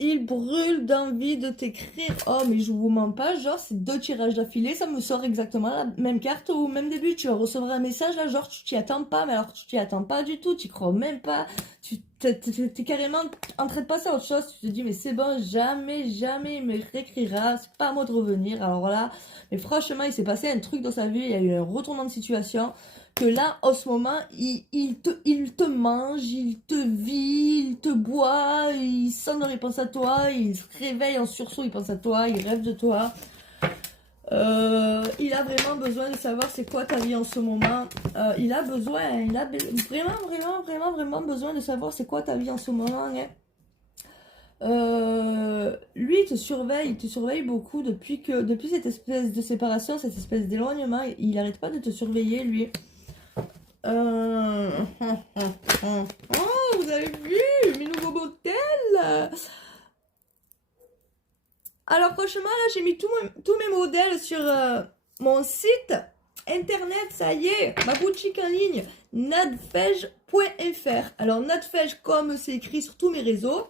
il brûle d'envie de t'écrire. Oh, mais je vous mens pas, genre, c'est 2 tirages d'affilée, ça me sort exactement la même carte au même début. Tu vas recevoir un message là, genre, tu t'y attends pas, mais alors tu t'y attends pas du tout, tu crois même pas. T'es carrément en train de passer à autre chose. Tu te dis, mais c'est bon, jamais, jamais il me réécrira, c'est pas à moi de revenir. Alors là, mais franchement, il s'est passé un truc dans sa vie, il y a eu un retournement de situation que là, en ce moment, il te mange, il te vit, il te boit, il sonne, il pense à toi, il se réveille en sursaut, il pense à toi, il rêve de toi. Il a vraiment besoin de savoir c'est quoi ta vie en ce moment. Vraiment, vraiment, vraiment, vraiment besoin de savoir c'est quoi ta vie en ce moment, hein. Lui, il te surveille beaucoup depuis cette espèce de séparation, cette espèce d'éloignement. Il n'arrête pas de te surveiller, lui. Euh... Oh, vous avez vu mes nouveaux modèles? Alors franchement, là, j'ai mis tous mes modèles sur mon site internet, ça y est, ma boutique en ligne, nadfej.fr. Alors nadfej, comme c'est écrit sur tous mes réseaux,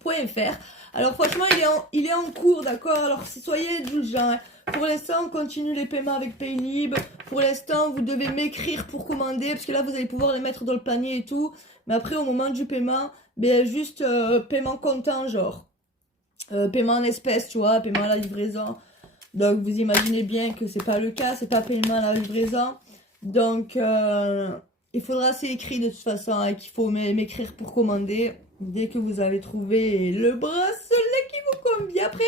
.fr. Alors franchement, il est en cours, d'accord? Alors soyez indulgents, hein. Pour l'instant, on continue les paiements avec Paylib. Pour l'instant, vous devez m'écrire pour commander, parce que là, vous allez pouvoir les mettre dans le panier et tout. Mais après, au moment du paiement, ben juste paiement comptant, genre. Paiement en espèces, tu vois, paiement à la livraison. Donc, vous imaginez bien que c'est pas le cas, c'est pas paiement à la livraison. Donc, il faudra, c'est écrit de toute façon, hein, qu'il faut m'écrire pour commander. Dès que vous avez trouvé le bracelet qui vous convient. Après,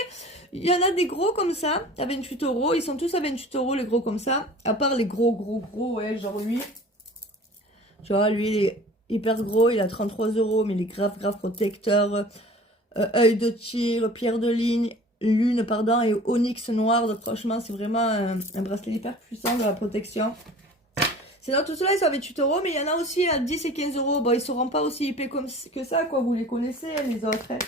il y en a des gros comme ça, à 28 euros. Ils sont tous à 28 euros, les gros comme ça. À part les gros, gros, gros, ouais, genre lui. Tu vois, lui, il est hyper gros. Il a 33 euros, mais il est grave, grave protecteur. Œil de tir, pierre de ligne, lune, pardon, et onyx noir. Donc, franchement, c'est vraiment un bracelet hyper puissant de la protection. Sinon, tout cela, ils sont à 28 euros, mais il y en a aussi à 10 et 15 euros. Bon, ils seront pas aussi épais que ça, quoi. Vous les connaissez, hein, les autres, hein.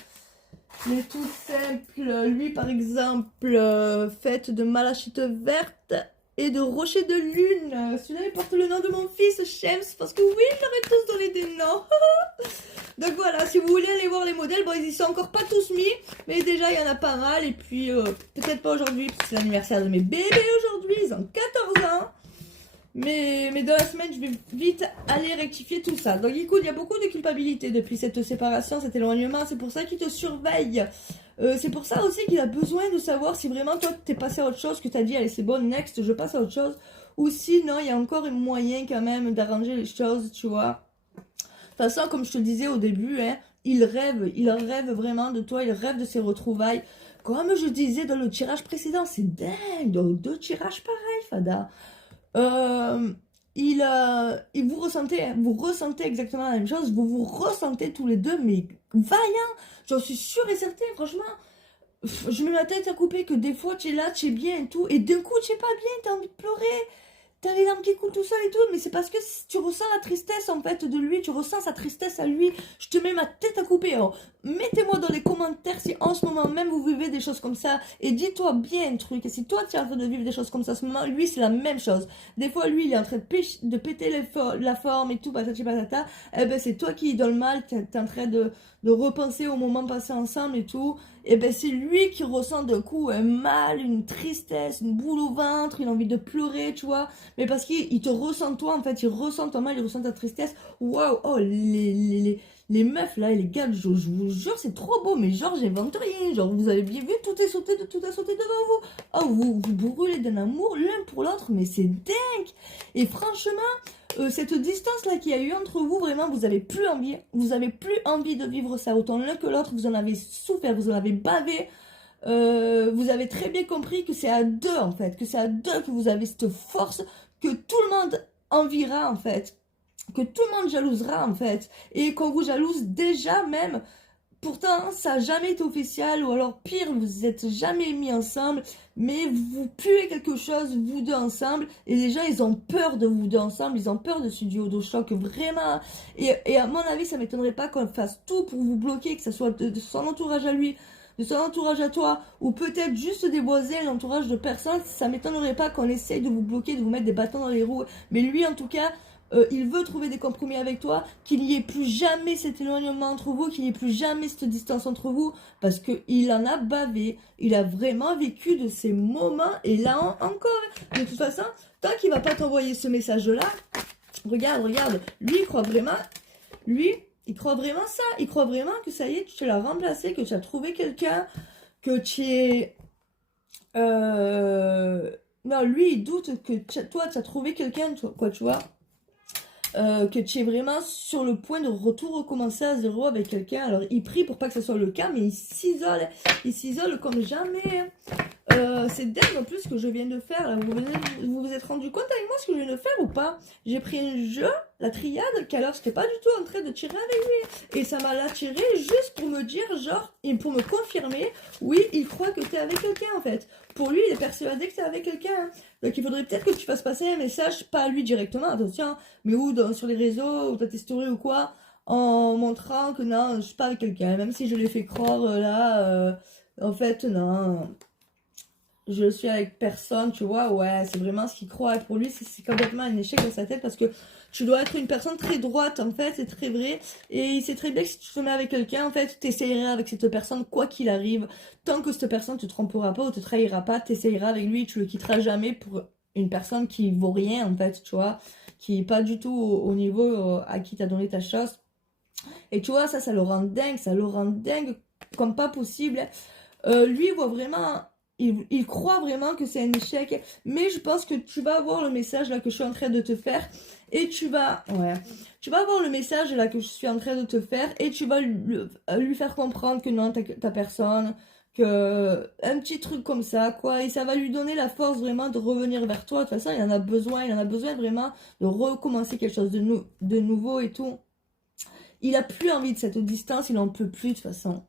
Les tout simples, lui, par exemple, fait de malachite verte et de rocher de lune. Celui-là, il porte le nom de mon fils, Shems, parce que oui, je leur ai tous donné des noms. Donc voilà, si vous voulez aller voir les modèles, bon, ils y sont encore pas tous mis, mais déjà, il y en a pas mal. Et puis, peut-être pas aujourd'hui, parce que c'est l'anniversaire de mes bébés aujourd'hui, ils ont 14 ans. Mais dans la semaine, je vais vite aller rectifier tout ça. Donc écoute, il y a beaucoup de culpabilité depuis cette séparation, cet éloignement. C'est pour ça qu'il te surveille. C'est pour ça aussi qu'il a besoin de savoir si vraiment toi, t'es passé à autre chose, que t'as dit, allez, c'est bon, next, je passe à autre chose. Ou sinon, il y a encore un moyen quand même d'arranger les choses, tu vois. De toute façon, comme je te le disais au début, hein, il rêve vraiment de toi, il rêve de ses retrouvailles. Comme je disais dans le tirage précédent, c'est dingue, dans 2 tirages pareils, Fada. Euh, vous ressentez exactement la même chose, vous vous ressentez tous les deux, mais vaillant, j'en suis sûre et certaine, franchement, je mets ma tête à couper que des fois tu es là, tu es bien et tout, et d'un coup tu es pas bien, t'as envie de pleurer, t'as les larmes qui coulent tout seul et tout, mais c'est parce que tu ressens la tristesse en fait de lui, tu ressens sa tristesse à lui. Je te mets ma tête à couper. Alors, mettez-moi dans les commentaires si en ce moment même vous vivez des choses comme ça et dis-toi bien un truc. Et si toi tu es en train de vivre des choses comme ça en ce moment, lui c'est la même chose. Des fois lui il est en train de péter la forme et tout, patati patata. Eh ben c'est toi qui es dans le mal, t'es en train de repenser au moment passé ensemble et tout. Et ben c'est lui qui ressent d'un coup un mal, une tristesse, une boule au ventre, il a envie de pleurer, tu vois. Mais parce qu'il te ressent toi, en fait, il ressent ton mal, il ressent ta tristesse. Waouh, oh, les meufs là, et les gars, je vous jure, c'est trop beau, mais genre, j'invente rien. Genre, vous avez bien vu, tout a sauté devant vous. Oh, vous brûlez d'un amour l'un pour l'autre, mais c'est dingue. Et franchement, cette distance là qu'il y a eu entre vous, vraiment, vous avez plus envie. Vous avez plus envie de vivre ça. Autant l'un que l'autre, vous en avez souffert, vous en avez bavé. Vous avez très bien compris que c'est à deux en fait, que c'est à deux que vous avez cette force, que tout le monde enviera en fait, que tout le monde jalousera en fait, et qu'on vous jalouse déjà même. Pourtant, ça n'a jamais été officiel, ou alors pire, vous êtes jamais mis ensemble, mais vous puez quelque chose, vous deux ensemble, et les gens, ils ont peur de vous deux ensemble, ils ont peur de ce duo de choc, vraiment. Et à mon avis, ça m'étonnerait pas qu'on fasse tout pour vous bloquer, que ce soit de son entourage à lui, de son entourage à toi, ou peut-être juste déboiser l'entourage de personnes, ça m'étonnerait pas qu'on essaye de vous bloquer, de vous mettre des bâtons dans les roues. Mais lui, en tout cas, il veut trouver des compromis avec toi, qu'il n'y ait plus jamais cet éloignement entre vous, qu'il n'y ait plus jamais cette distance entre vous, parce qu'il en a bavé, il a vraiment vécu de ces moments, et là encore, de toute façon, tant qu'il va pas t'envoyer ce message-là, regarde, lui, il croit vraiment ça, il croit vraiment que ça y est, tu l'as remplacé, que tu as trouvé quelqu'un, que tu es... Non, lui, il doute que toi, tu as trouvé quelqu'un, quoi, tu vois, que tu es vraiment sur le point de recommencer à zéro avec quelqu'un. Alors, il prie pour pas que ce soit le cas, mais il s'isole comme jamais. C'est dingue en plus ce que je viens de faire. Là. Vous êtes rendu compte avec moi ce que je viens de faire ou pas? J'ai pris un jeu, la triade, qu'alors j'étais pas du tout en train de tirer avec lui. Et ça m'a attiré juste pour me dire, genre, et pour me confirmer, oui, il croit que t'es avec quelqu'un en fait. Pour lui, il est persuadé que t'es avec quelqu'un. Hein. Donc il faudrait peut-être que tu fasses passer un message, pas à lui directement, attention, mais sur les réseaux, ou dans tes stories ou quoi, en montrant que non, je suis pas avec quelqu'un. Même si je l'ai fait croire en fait, non. Je suis avec personne, tu vois, ouais, c'est vraiment ce qu'il croit. Et pour lui, c'est complètement un échec dans sa tête parce que tu dois être une personne très droite, en fait, c'est très vrai. Et il sait très bien que si tu te mets avec quelqu'un, en fait, t'essayeras avec cette personne, quoi qu'il arrive. Tant que cette personne te trompera pas ou te trahira pas, t'essayeras avec lui, tu le quitteras jamais pour une personne qui vaut rien, en fait, tu vois, qui est pas du tout au niveau à qui t'as donné ta chance. Et tu vois, ça le rend dingue comme pas possible. Lui, il voit vraiment, il croit vraiment que c'est un échec, mais je pense que tu vas avoir le message là que je suis en train de te faire, et tu vas avoir le message là que je suis en train de te faire, et tu vas lui faire comprendre que non, ta personne, que un petit truc comme ça, quoi, et ça va lui donner la force vraiment de revenir vers toi. De toute façon, il en a besoin vraiment de recommencer quelque chose de nouveau et tout. Il a plus envie de cette distance, il en peut plus de toute façon.